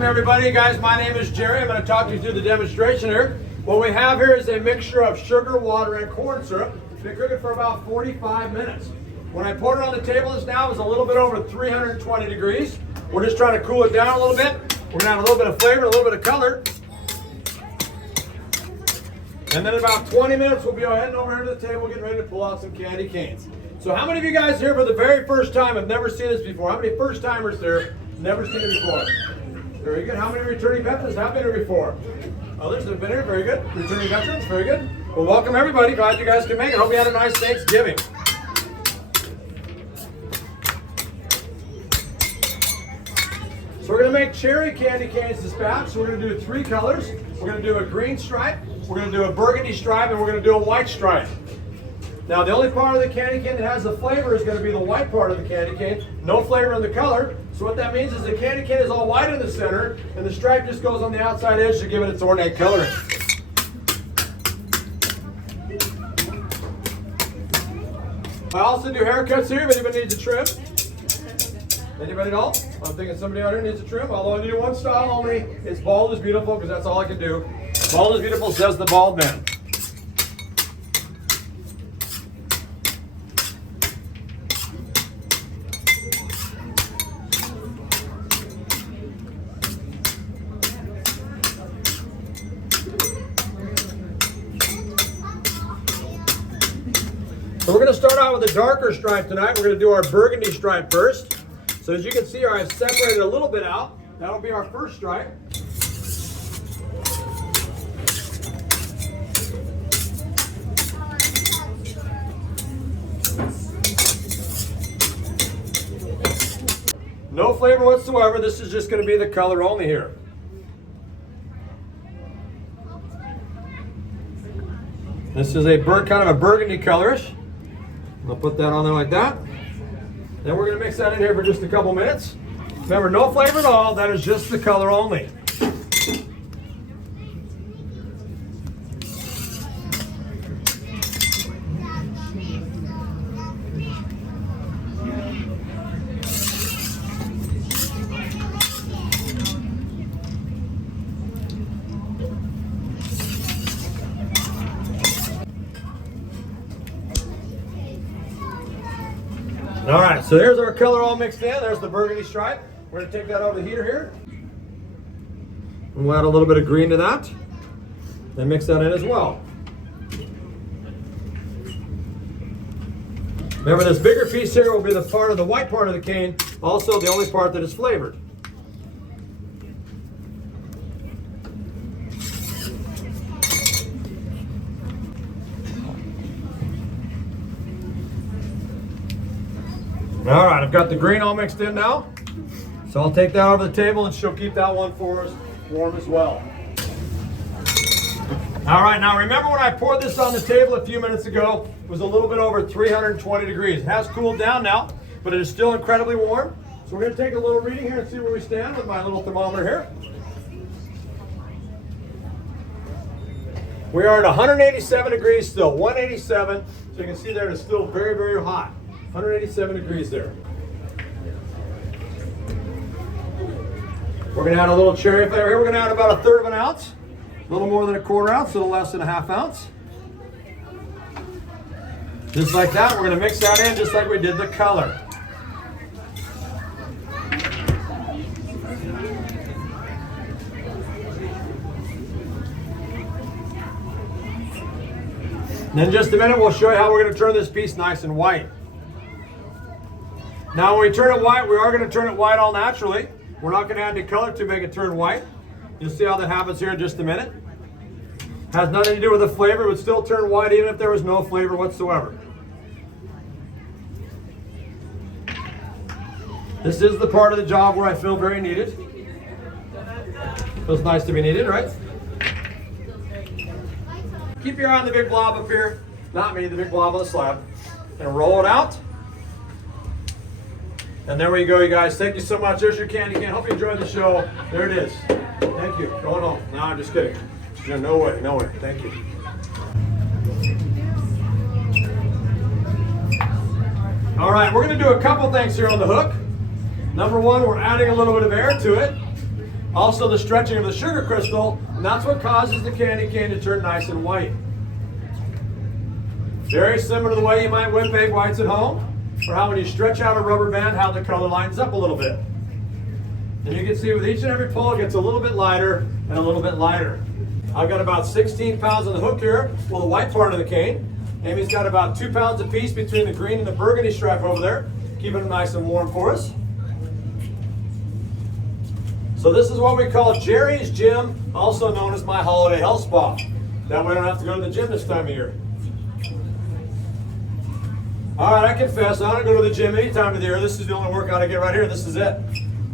Welcome everybody, guys. My name is Jerry. I'm going to talk you through the demonstration here. What we have here is a mixture of sugar, water, and corn syrup. It's been cooking for about 45 minutes. When I poured it on the table just now, it was a little bit over 320 degrees. We're just trying to cool it down a little bit. We're going to add a little bit of flavor, a little bit of color. And then in about 20 minutes, we'll be heading over here to the table, getting ready to pull out some candy canes. So how many of you guys here for the very first time have never seen this before? How many first timers there have never seen it before? Very good. How many returning veterans have been here before? Others have been here. Very good. Returning veterans. Very good. Well, welcome everybody. Glad you guys can make it. Hope you had a nice Thanksgiving. So we're going to make cherry candy canes this batch. So we're going to do 3 colors. We're going to do a green stripe, we're going to do a burgundy stripe, and we're going to do a white stripe. Now the only part of the candy cane that has the flavor is going to be the white part of the candy cane. No flavor in the color. So what that means is the candy cane is all white in the center, and the stripe just goes on the outside edge to give it its ornate coloring. I also do haircuts here if anybody needs a trim. Anybody at all? I'm thinking somebody out here needs a trim. Although I do one style only. It's bald is beautiful because that's all I can do. Bald is beautiful, says the bald man. So we're going to start out with a darker stripe tonight. We're going to do our burgundy stripe first. So as you can see here, I've separated a little bit out. That'll be our first stripe. No flavor whatsoever. This is just going to be the color only here. This is a kind of a burgundy colorish. I'll put that on there like that. Then we're going to mix that in here for just a couple minutes. Remember, no flavor at all. That is just the color only. All right, so there's our color all mixed in. There's the burgundy stripe. We're going to take that over the heater here. And we'll add a little bit of green to that. And mix that in as well. Remember, this bigger piece here will be the part of the white part of the cane, also the only part that is flavored. All right, I've got the green all mixed in now. So I'll take that over the table and she'll keep that one for us warm as well. All right, now remember when I poured this on the table a few minutes ago, it was a little bit over 320 degrees. It has cooled down now, but it is still incredibly warm. So we're going to take a little reading here and see where we stand with my little thermometer here. We are at 187 degrees still, 187. So you can see there it is still very, very hot. 187 degrees there. We're going to add a little cherry flavor here. We're going to add about 1/3 of an ounce. A little more than 1/4 ounce, a little less than 1/2 ounce. Just like that, we're going to mix that in just like we did the color. And in just a minute, we'll show you how we're going to turn this piece nice and white. Now when we turn it white, we are going to turn it white all naturally. We're not going to add any color to make it turn white. You'll see how that happens here in just a minute. Has nothing to do with the flavor. It would still turn white even if there was no flavor whatsoever. This is the part of the job where I feel very needed. Feels nice to be needed, right? Keep your eye on the big blob up here. Not me, the big blob on the slab. And roll it out. And there we go, you guys. Thank you so much. There's your candy cane. Hope you enjoyed the show. There it is. Thank you. Going home. No, I'm just kidding. No way, no way. Thank you. All right, we're going to do a couple things here on the hook. Number one, we're adding a little bit of air to it. Also the stretching of the sugar crystal, and that's what causes the candy cane to turn nice and white. Very similar to the way you might whip egg whites at home, or how when you stretch out a rubber band, how the color lines up a little bit. And you can see with each and every pull, it gets a little bit lighter and a little bit lighter. I've got about 16 pounds on the hook here, well, the white part of the cane. Amy's got about 2 pounds apiece between the green and the burgundy stripe over there, keeping it nice and warm for us. So this is what we call Jerry's Gym, also known as my holiday health spa. That way I don't have to go to the gym this time of year. All right, I confess, I don't go to the gym any time of the year. This is the only workout I get right here. This is it.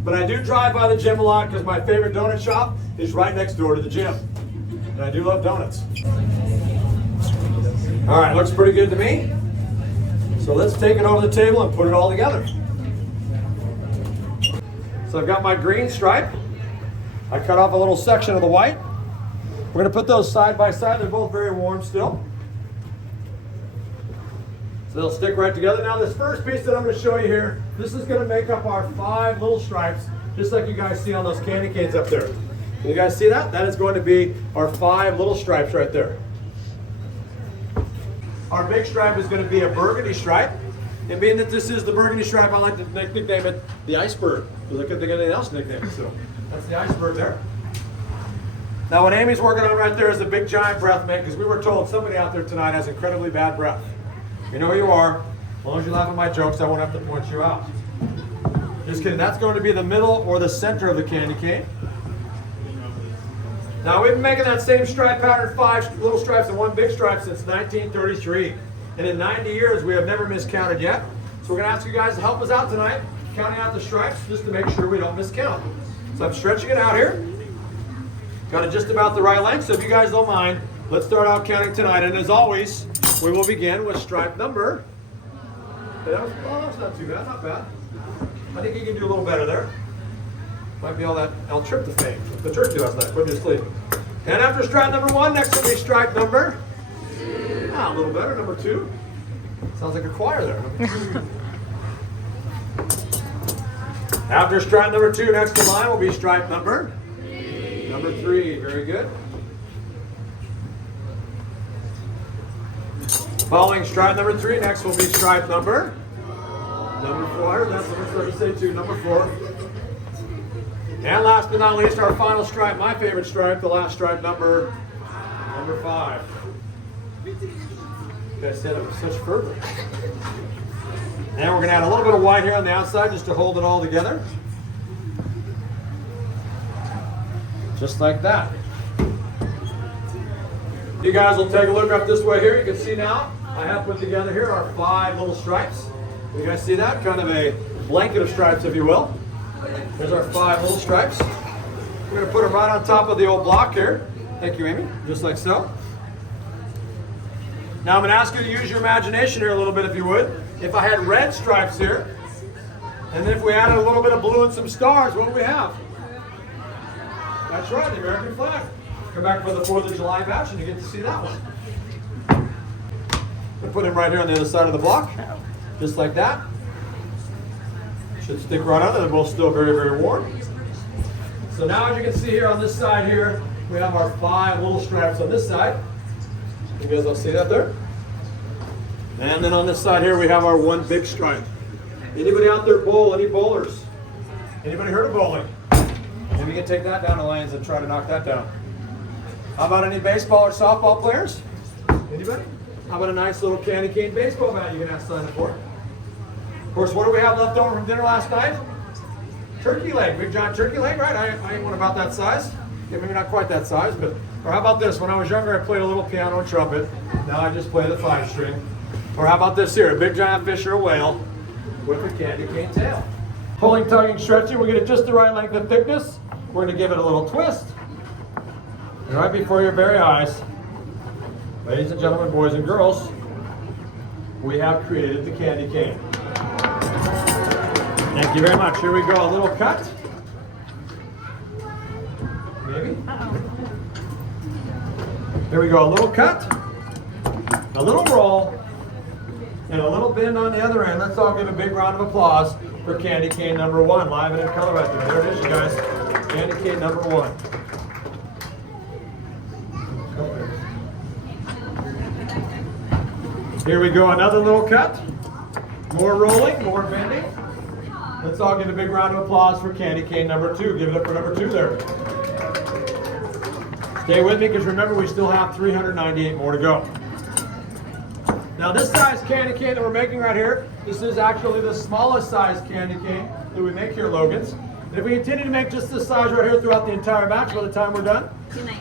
But I do drive by the gym a lot because my favorite donut shop is right next door to the gym. And I do love donuts. All right, looks pretty good to me. So let's take it over the table and put it all together. So I've got my green stripe. I cut off a little section of the white. We're going to put those side by side. They're both very warm still. So they'll stick right together. Now this first piece that I'm going to show you here, this is going to make up our 5 little stripes, just like you guys see on those candy canes up there. Can you guys see that? That is going to be our 5 little stripes right there. Our big stripe is going to be a burgundy stripe. And being that this is the burgundy stripe, I like to nickname it the iceberg, because I couldn't think of anything else to nickname it. So that's the iceberg there. Now what Amy's working on right there is the big giant breath mint, because we were told somebody out there tonight has incredibly bad breath. You know who you are. As long as you laugh at my jokes, I won't have to point you out. Just kidding. That's going to be the middle or the center of the candy cane. Now we've been making that same stripe pattern, 5 little stripes and 1 big stripe since 1933. And in 90 years, we have never miscounted yet. So we're going to ask you guys to help us out tonight, counting out the stripes just to make sure we don't miscount. So I'm stretching it out here. Got it just about the right length. So if you guys don't mind, let's start out counting tonight. And as always, we will begin with stripe number. Oh, that's not too bad, not bad. I think you can do a little better there. Might be all that L-tryptophan, the turkey last night, put me to sleep. And after stripe number 1, next will be stripe number, a little better, number 2. Sounds like a choir there. After stripe number 2, next in line will be stripe number 3. Very good. Following stripe number 3, next will be stripe number 4. That's what I'm supposed to say too, number 4. And last but not least, our final stripe, my favorite stripe, the last stripe, number 5. You guys said it with such fervor. And we're going to add a little bit of white here on the outside just to hold it all together. Just like that. You guys will take a look up this way here. You can see now I have put together here our 5 little stripes. You guys see that? Kind of a blanket of stripes, if you will. There's our 5 little stripes. We're going to put them right on top of the old block here. Thank you, Amy. Just like so. Now I'm going to ask you to use your imagination here a little bit, if you would. If I had red stripes here, and then if we added a little bit of blue and some stars, what would we have? That's right, the American flag. Come back for the 4th of July bash and you get to see that one. We'll put him right here on the other side of the block. Just like that. Should stick right on there. They're both still very, very warm. So now as you can see here on this side here, we have our 5 little stripes on this side. You guys all see that there? And then on this side here, we have our 1 big stripe. Anybody out there bowl? Any bowlers? Anybody heard of bowling? Maybe you can take that down the lanes and try to knock that down. How about any baseball or softball players? Anybody? How about a nice little candy cane baseball bat you can ask sign up for? Of course, what do we have left over from dinner last night? Turkey leg, big giant turkey leg, right? I ate one about that size. Yeah, maybe not quite that size, but, or how about this? When I was younger, I played a little piano and trumpet. Now I just play the 5-string. Or how about this here? A big giant fish or a whale with a candy cane tail. Pulling, tugging, stretching. We get it just the right length and thickness. We're going to give it a little twist. And right before your very eyes, ladies and gentlemen, boys and girls, we have created the candy cane. Thank you very much. Here we go, a little cut. Maybe? Here we go, a little cut, a little roll, and a little bend on the other end. Let's all give a big round of applause for candy cane number 1, live and in color right there. There it is, you guys. Candy cane number 1. Here we go, another little cut. More rolling, more bending. Let's all give a big round of applause for candy cane number 2. Give it up for number 2 there. Stay with me because remember we still have 398 more to go. Now this size candy cane that we're making right here, this is actually the smallest size candy cane that we make here at Logan's. And if we continue to make just this size right here throughout the entire batch, by the time we're done,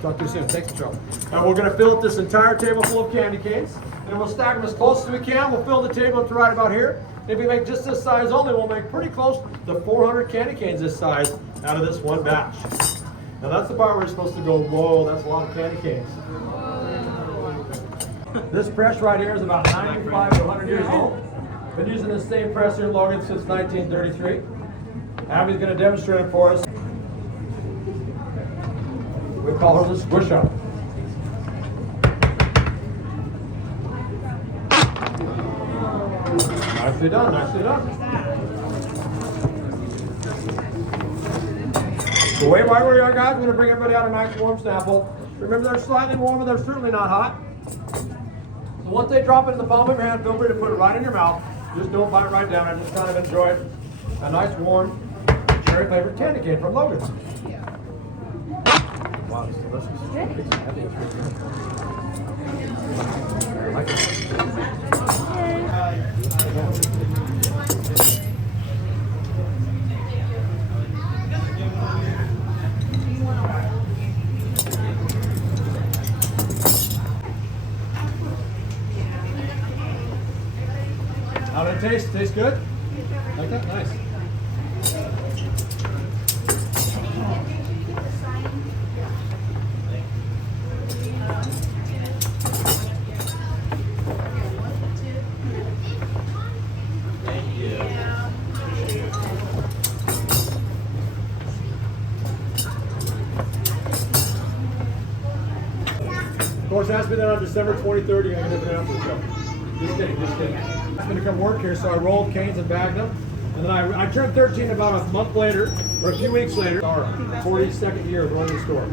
talk to you soon. Thanks, Joe. We're going to fill up this entire table full of candy canes, and we'll stack them as close as we can. We'll fill the table up to right about here. If we make just this size only, we'll make pretty close to 400 candy canes this size out of this one batch. Now that's the part where you're supposed to go, whoa, that's a lot of candy canes. This press right here is about 95 to 100 years old. Been using this same press here at Logan since 1933. Abby's going to demonstrate it for us. We call her the squish up. Nicely done, nicely done. So wait right where you are, guys. We're going to bring everybody out a nice warm sample. Remember, they're slightly warm, but they're certainly not hot. So once they drop it in the palm of your hand, feel free to put it right in your mouth. Just don't bite right down. I just kind of enjoy a nice warm cherry flavored candy cane from Logan's. Wow, it's delicious. I like it. How did it taste? Taste good? Like that? Nice. Of course, that's been done on December 23rd. You're going to get it after the show. Just kidding, just kidding. I'm going to come work here, so I rolled canes and bagged them. And then I turned 13 about a month later, or a few weeks later. Our 42nd year of running the store.